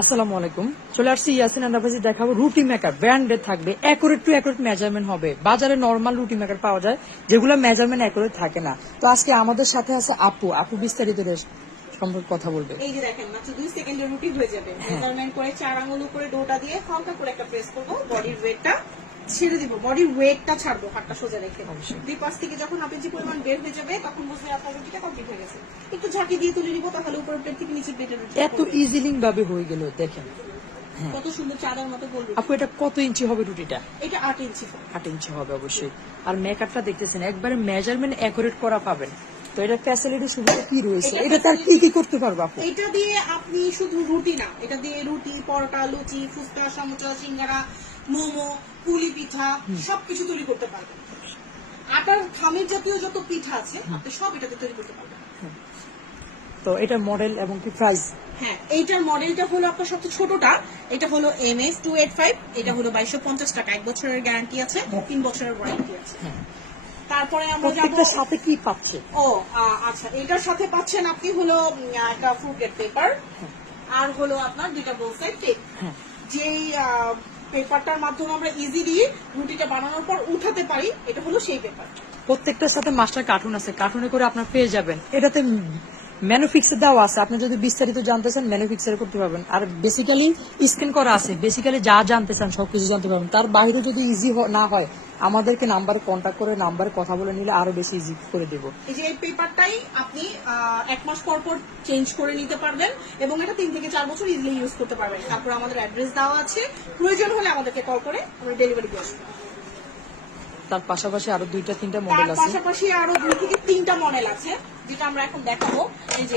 আসসালামু আলাইকুম। চলে আসছি ইয়াসিন এন্টারপ্রাইজে দেখাবো রুটি মেকার ব্র্যান্ডেড থাকবে, অ্যাকুরেট টু অ্যাকুরেট মেজারমেন্ট হবে। বাজারে নরমাল রুটি মেকার পাওয়া যায় যেগুলো মেজারমেন্ট অ্যাকুরেট থাকে না। তো আজকে আমাদের সাথে আছে আপু বিস্তারিত সম্পর্কে কথা বলবে। এই যে দেখেন মাত্র 2 সেকেন্ডে রুটি হয়ে যাবে। মেজারমেন্ট করে 4 আঙ্গুল উপরে ডোটা দিয়ে হালকা করে একটা প্রেস করব, বডির ওয়েটটা ছেড়ে দিব, বডির ওয়েটটা ছাড়বো হাতটা সোজা রেখে। দুই পাশ থেকে যখন আপনি যে পরিমাণ বের হয়ে যাবে তখন বুঝবেন আপনার রুটিটা কমপ্লিট হয়ে গেছে। একটু ঝাঁকি দিয়ে তুলে নিব, তাহলে উপরের প্লেট থেকে নিচের প্লেটের রুটি এত ইজিলি ভাবে হয়ে গেল। দেখেন কত সুন্দর চাঁদার মতো গোল। আপু এটা কত ইঞ্চি হবে রুটিটা? এটা 8 ইঞ্চি। 8 ইঞ্চি হবে অবশ্যই। আর মেকারটা দেখতেছেন একবারে মেজারমেন্ট অ্যাকুরেট করা পাবেন। তো এটা ফ্যাসিলিটি সুবিধা কি রয়েছে, এটা তার কি কি করতে পারবো আপু? এটা দিয়ে আপনি শুধু রুটি না, এটা দিয়ে রুটি, পরোটা, লুচি, ফুচকা, সমুচা, সিঙ্গারা, মোমো, পুলি পিঠা সবকিছু তৈরি করতে পারবেন। আটার খামির জাতীয় যত পিঠা আছে আপনি সব এটাতে তৈরি করতে পারবেন। তো এটা মডেল এবং কি প্রাইস? হ্যাঁ, এইটার মডেলটা হলো আপনার সবচেয়ে ছোটটা, এটা হলো MS285, এটা হলো 2250 টাকা। 1 বছরের গ্যারান্টি আছে, 3 বছরের ওয়ারেন্টি আছে। তারপরে আমরা যাব সাথে কি পাচ্ছে? আচ্ছা, এটার সাথে পাচ্ছেন আপনি হলো একটা ফ্রুট গ্রেড পেপার, আর হলো আপনার দুইটা বোল সাইড টেপ। যেই পেপারটার মাধ্যমে আমরা ইজিলি রুটিটা বানানোর পর উঠাতে পারি, এটা হলো সেই পেপার। প্রত্যেকটার সাথে মাস্টার কার্টুন আছে, কার্টুনে করে আপনার পেয়ে যাবেন। এটাতে ম্যানুফিক্সার দেওয়া আছে, আপনি যদি বিস্তারিত জানতে চান ম্যানুফিক্সার করতে পারবেন। আর বেসিক্যালি স্ক্যান করা আছে, বেসিক্যালি যা জানতে চান সবকিছু জানতে পারবেন। তার বাইরে যদি ইজি না হয় আমাদেরকে নাম্বারে কন্ট্যাক্ট করে নাম্বারে কথা বলে নিলে আরো বেশি ইজি করে দেব। এই যে এই পেপারটাই আপনি 1 মাস পর পর চেঞ্জ করে নিতে পারবেন এবং এটা 3 থেকে 4 বছর ইজিলি ইউজ করতে পারবেন। তারপর আমাদের অ্যাড্রেস দেওয়া আছে, প্রয়োজন হলে আমাদেরকে কল করে আমরা ডেলিভারি দিয়ে আসবো। তার পাশাপাশি আরো 2-3টা মডেল আছে। পাশাপাশি আরো 2 থেকে 3টা মডেল আছে যেটা আমরা এখন দেখাবো। এই যে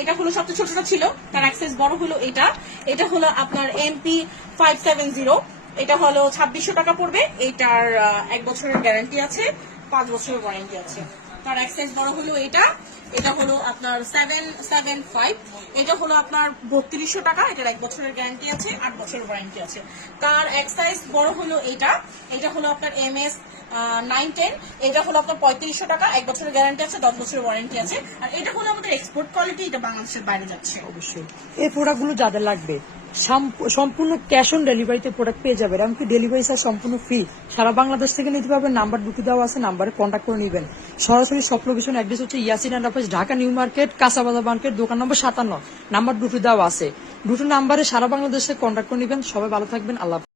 এটা হলো সবচেয়ে ছোটটা ছিল, তার অ্যাক্সেস বড় হলো এটা। এটা হলো আপনার MP570, এটা হলো 2600 টাকা পড়বে। এটার 1 বছরের গ্যারান্টি আছে, 5 বছরের ওয়ারেন্টি আছে। তার অ্যাক্সেস বড় হলো এটা। এটা হলো আপনার 775, এটা হলো আপনার 3200 টাকা। এটার 1 বছরের গ্যারান্টি আছে, 8 বছরের ওয়ারেন্টি আছে। তার এক সাইজ বড় হলো এটা হলো আপনার MS910, এটা হলো আপনার 3500 টাকা, 1 বছরের গ্যারান্টি আছে, 10 বছরের ওয়ারেন্টি আছে। আর এটা হলো আমাদের এক্সপোর্ট কোয়ালিটি, এটা বাংলাদেশের বাইরে যাচ্ছে। অবশ্যই এই প্রোডাক্টগুলো যাদের লাগবে সম্পূর্ণ ক্যাশ অন ডেলিভারিতে প্রোডাক্ট পেয়ে যাবেন। এমনকি ডেলিভারি চার্জ সম্পূর্ণ ফ্রি। সারা বাংলাদেশ থেকে নিতে পারবেন। নাম্বার দুটো দেওয়া আছে, নাম্বারে কন্ট্যাক্ট করে নেবেন। সরাসরি সব লোকেশন অ্যাড্রেস হচ্ছে Yasin enterprise, Dhaka New Market, কাঁচাবাজার মার্কেট, দোকান নম্বর 57। নাম্বার দুটো দেওয়া আছে, দুটো নাম্বারে সারা বাংলাদেশে কন্ট্যাক্ট করে নেবেন। সবাই ভালো থাকবেন, আল্লাহ।